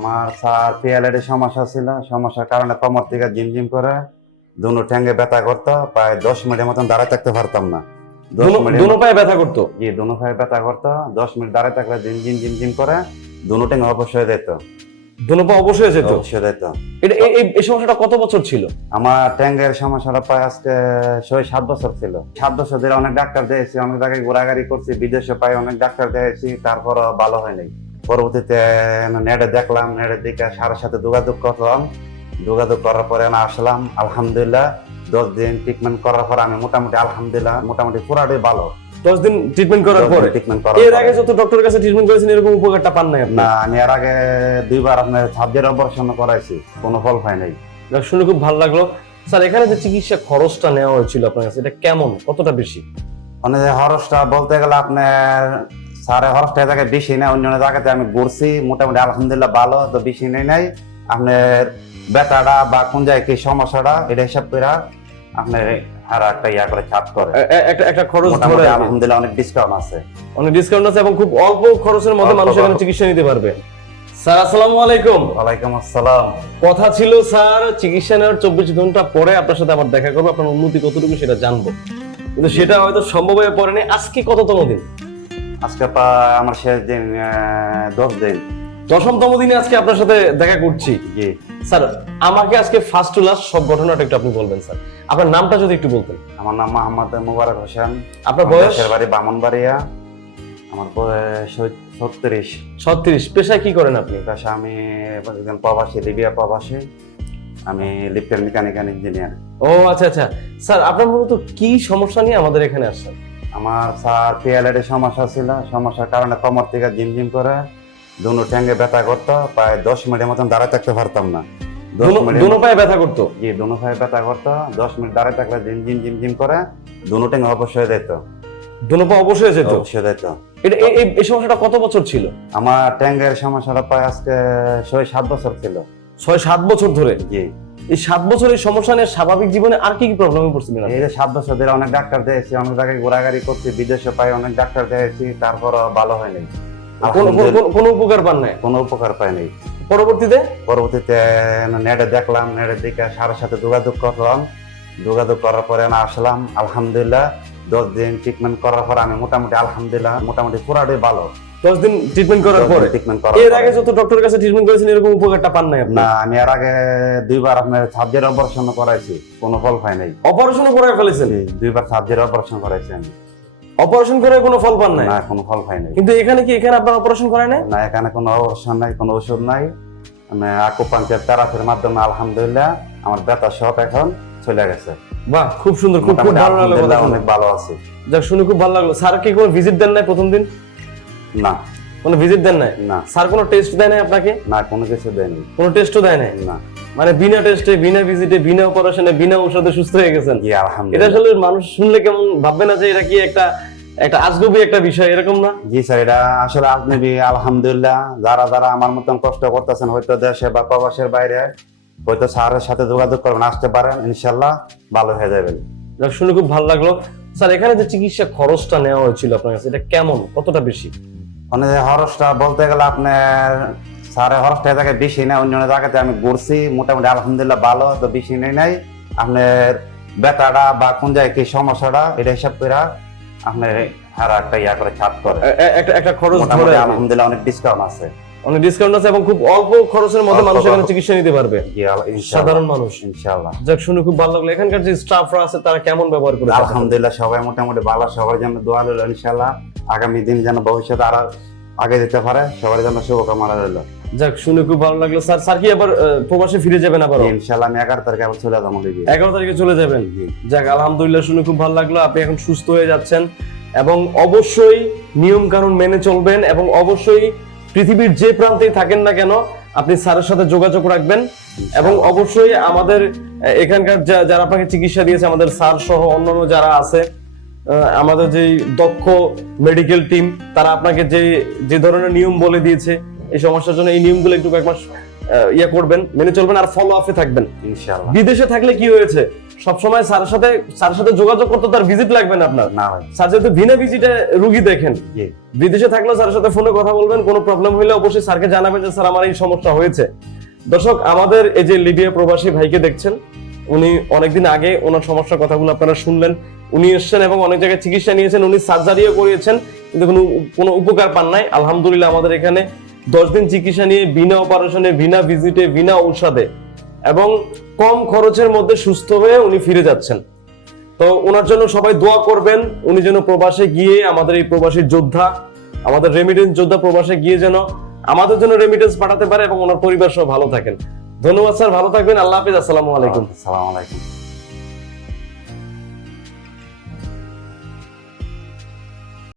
আমার sir PLID সমস্যা ছিল, সমস্যার কারণে কোমর থেকে জিম করে দুনো ঠ্যাঙ্গে ব্যথা করতো। প্রায় 10 মিনিটের মতন দাঁড়ায় থাকতে পারতাম না। 10 মিনিট দুনো পায়ে ব্যথা করতো? জি, দুনো পায়ে ব্যথা করতো। 10 মিনিট দাঁড়ায় থাকলে জিম করে দুনো ঠ্যাঙ্গে অবশ্যই যেত। দুনো পা অবশ্যই যেত? অবশ্যই যেত। এটা এই সমস্যাটা কত বছর ছিল? আমার ট্যাঙ্গের সমস্যাটা প্রায় আজকে 6-7 বছর ছিল। 7 বছর ধরে অনেক ডাক্তার দিয়েছি, অনেক জায়গায় ঘোরাঘুরি করছি, বিদেশে পাই অনেক ডাক্তার দিয়েছি, তারপরও ভালো হয়নি। পরবর্তীতে নেটে দেখলাম, নেটের দিকে স্যারের সাথে যোগাযোগ করলাম। যোগাযোগ করার পরে আমি আসলাম, আলহামদুলিল্লাহ 10 দিন ট্রিটমেন্ট করার পর আমি মোটামুটি আলহামদুলিল্লাহ পুরাটাই ভালো। 10 দিন ট্রিটমেন্ট করার পরে? এর আগে যত ডক্টরের কাছে ট্রিটমেন্ট করেছেন এরকম উপকারটা পান নাই আপনি? না, আমি এর আগে 2 বার আপনার সার্জারি অপারেশন করাইছি, কোনো ফল পাই নাই। শুনে খুব ভালো লাগলো। স্যার, এখানে যে চিকিৎসা খরচটা নেওয়া হয়েছিল আপনার কাছে, এটা কেমন, কতটা বেশি? মানে খরচটা বলতে গেলে আপনার স্যারের খরচটা জায়গায় বেশি না, অন্য জায়গাতে আমি ঘুরছি, মোটামুটি আলহামদুলিল্লাহ ভালো, তো বেশি নেই নাই। আপনার ব্যথাটা বা কোন জায়গায় কি সমস্যাটা এটা হিসাব করে আপনার আর একটা করে ছাপ করে একটা খরচ ধরে আলহামদুলিল্লাহ অনেক ডিসকাউন্ট আছে। অনেক ডিসকাউন্ট আছে এবং খুব অল্প খরচের মধ্যে মানুষ এখানে চিকিৎসা নিতে পারবে। স্যার, আসসালামু আলাইকুম। ওয়ালাইকুম আসসালাম। কথা ছিল স্যার চিকিৎসা নেওয়ার 24 ঘন্টা পরে আপনার সাথে আবার দেখা করবো, আপনার উন্নতি কতটুকু সেটা জানবো, কিন্তু সেটা হয়তো সম্ভব হয়ে পড়েনি। আজকে কততম দিন? আজকে আমার শেষ দিন, 10 দিন। 10তম দিনে আজকে আপনার সাথে দেখা করছি। জি স্যার, আমাকে আজকে ফার্স্ট টু লাস্ট সব ঘটনাটা একটু আপনি বলবেন। স্যার, আপনার নামটা যদি একটু বলতেন। আমার নাম মোহাম্মদ মোবারক হোসেন। আপনার বয়স? বাড়ি ব্রাহ্মণবাড়িয়া। আমার বয়স 36। 36। পেশায় কি করেন আপনি? পেশা আমি একজন প্রবাসী, লিবিয়া প্রবাসী। আমি লিফটের মেকানিক্যাল ইঞ্জিনিয়ার। ও আচ্ছা আচ্ছা। স্যার, আপনার মূলত কি সমস্যা নিয়ে আমাদের এখানে আসছেন? আমার স্যার পিএলআইডি সমস্যা ছিল, সমস্যার কারণে কোমর থেকে জিম করে দুনো ঠ্যাঙ্গে ব্যথা করতো। প্রায় 10 মিনিটের মতন দাঁড়ায় থাকতে পারতাম না। দুনো পায়ে ব্যথা করতো? জি, দুনো পায়ে ব্যথা করতো। 10 মিনিট দাঁড়ায় থাকলে জিম করে দুনো ঠ্যাঙ্গে অবশ্যই যেত। দুনো পা অবশ্যই যেত? অবশ্যই যেত। এটা এই সমস্যাটা কত বছর ছিল? আমার ট্যাঙ্গের সমস্যাটা প্রায় আজকে 6-7 বছর ছিল। 6-7 বছর ধরে? জি। এই 7 বছরের সমস্যা নিয়ে স্বাভাবিক জীবনে আর কি কি প্রবলেমে পড়ছিলেন? এই যে 7 বছর ধরে অনেক ডাক্তার দিয়েছি, অনেক জায়গায় ঘোরাঘুরি করছি, বিদেশে পাই অনেক ডাক্তার দিয়েছি, তারপরও ভালো হয়নি। কোনো উপকার পান নাই? কোনো উপকার পাইনি। পরবর্তীতে নেটে দেখলাম, নেটের দিকে স্যারের সাথে যোগাযোগ করলাম। যোগাযোগ করার পরে আমি আসলাম, আলহামদুলিল্লাহ 10 দিন ট্রিটমেন্ট করার পর আমি মোটামুটি আলহামদুলিল্লাহ পুরাটাই ভালো। 10 দিন ট্রিটমেন্ট করার পরে? এর আগে যত ডক্টরের কাছে ট্রিটমেন্ট করেছেন এরকম উপকারটা পান নাই আপনি? না, আমি এর আগে 2 বার আপনার সার্জারি অপারেশন করাইছি, কোনো ফল পাই নাই। অপারেশনও করে ফেলেছেন? 2 বার সার্জারি অপারেশন করাইছি আমি। অপারেশন করে কোনো ফল পান নাই? না, কোনো ফল পাই নাই। কিন্তু এখানে আপনার অপারেশন করায় নাই? না, এখানে কোনো অপারেশন নাই, কোনো ওষুধ নাই। আমি আকুপাঞ্চার থেরাপির মাধ্যমে আলহামদুলিল্লাহ আমার ব্যথা সব এখন চলে গেছে। বাহ, খুব সুন্দর, খুব ভালো লাগলো। অনেক ভালো আছে। যাক, শুনে খুব ভালো লাগলো। স্যার কি কোনো ভিজিট দেন নাই প্রথম দিন? না, কোনো ভিজিট দেন নাই? না। স্যার কোনো টেস্ট দেয় নাই আপনাকে? না, কোনো কিছু দেয়নি। কোনো টেস্টও দেয় নাই? না। মানে বিনা টেস্টে, বিনা ভিজিটে, বিনা অপারেশনে, বিনা ঔষধে সুস্থ হয়ে গেছেন? জি, এটা আলহামদুলিল্লাহ। আসলে মানুষ শুনলে কেমন ভাববে না যে এটা কি একটা আজগবি একটা বিষয়, এরকম না? জি স্যার, এটা আসলে আপনি আলহামদুলিল্লাহ যারা আমার মতন কষ্ট করতেছেন, হয়তো দেশে বা প্রবাসের বাইরে, হয়তো স্যারের সাথে যোগাযোগ করবেন, আসতে পারেন, ইনশাল্লাহ ভালো হয়ে যাবেন। যাক, শুনে খুব ভালো লাগলো। স্যার, এখানে যে চিকিৎসা খরচটা নেওয়া হয়েছিল আপনার কাছে, এটা কেমন, কতটা বেশি? মানে খরচটা বলতে গেলে আপনার স্যারের খরচটা জায়গায় বেশি না, অন্য জায়গাতে আমি ঘুরছি, মোটামুটি আলহামদুলিল্লাহ ভালো, তো বেশি নেই নাই। আপনার ব্যথাটা বা কোন জায়গায় কি সমস্যাটা এটা হিসাব করে আপনার আর একটা করে ছাপ করে একটা খরচ ধরে আলহামদুলিল্লাহ অনেক ডিসকাউন্ট আছে। অনেক ডিসকাউন্ট আছে এবং খুব অল্প খরচের মধ্যে মানুষ এখানে চিকিৎসা নিতে পারবে, সাধারণ মানুষ। ইনশাআল্লাহ। যাক, শুনে খুব ভালো লাগলো। এখানকার যে স্টাফরা আছে তারা কেমন ব্যবহার করে? আলহামদুলিল্লাহ সবাই মোটামুটি ভালো, সবার জন্য দোয়া রইল, ইনশাআল্লাহ আগামী দিন যেন ভবিষ্যতে আরো আগে যেতে পারে, সবার জন্য শুভকামনা রইল। যাক, শুনে খুব ভালো লাগলো। স্যার কি আবার প্রবাসে ফিরে যাবেন আবার? ইনশাআল্লাহ আমি 11 তারিখে আবার চলে যাবো। 11 তারিখে চলে যাবেন? যাক, আলহামদুলিল্লাহ, শুনে খুব ভালো লাগলো। আপনি এখন সুস্থ হয়ে যাচ্ছেন এবং অবশ্যই নিয়ম কানুন মেনে চলবেন এবং অবশ্যই পৃথিবীর যে প্রান্তেই থাকেন না কেন আপনি স্যারের সাথে যোগাযোগ রাখবেন এবং অবশ্যই আমাদের এখানকার যারা আপনাকে চিকিৎসা দিয়েছে, আমাদের স্যার সহ অন্যান্য যারা আছে, আমাদের যে দক্ষ মেডিকেল টিম, তারা আপনাকে যে ধরনের নিয়ম বলে দিয়েছে এই সমস্যার জন্য, এই নিয়মগুলো একটু ইয়ে করবেন, মেনে চলবেন আর ফলো আপে থাকবেন। ইনশাআল্লাহ। বিদেশে থাকলে কি হয়েছে, সবসময় স্যারের সাথে যোগাযোগ করতে তার ভিজিট লাগবে না আপনার। না ভাই। স্যার যেহেতু ভিনা ভিজিটে রুগী দেখেন, জি। বিদেশে থাকলে স্যারের সাথে ফোনে কথা বলবেন, কোনো প্রবলেম হলে অবশ্যই স্যারকে জানাবেন যে স্যার আমার এই সমস্যা হয়েছে। দর্শক, আমাদের এই যে লিবিয়া প্রবাসী ভাইকে দেখছেন, উনি অনেকদিন আগে ওনার সমস্যার কথাগুলো আপনারা শুনলেন। উনি এসেছেন এবং অনেক জায়গায় চিকিৎসা নিয়েছেন, উনি সার্জারিও করিয়েছেন, কিন্তু কোনো উপকার পান নাই। আলহামদুলিল্লাহ আমাদের এখানে 10 দিন চিকিৎসা নিয়ে বিনা অপারেশনে, বিনা ভিজিটে, বিনা ঔষধে এবং কম খরচের মধ্যে সুস্থ হয়ে উনি ফিরে যাচ্ছেন। তো ওনার জন্য সবাই দোয়া করবেন, উনি যেন প্রবাসে গিয়ে, আমাদের এই প্রবাসী যোদ্ধা, আমাদের রেমিটেন্স যোদ্ধা প্রবাসে গিয়ে যেন আমাদের জন্য রেমিটেন্স পাঠাতে পারে এবং ওনার পরিবার সহ ভালো থাকেন। ধন্যবাদ স্যার, ভালো থাকবেন। আল্লাহ হাফেজ। আসসালামু আলাইকুম। আসসালামু আলাইকুম।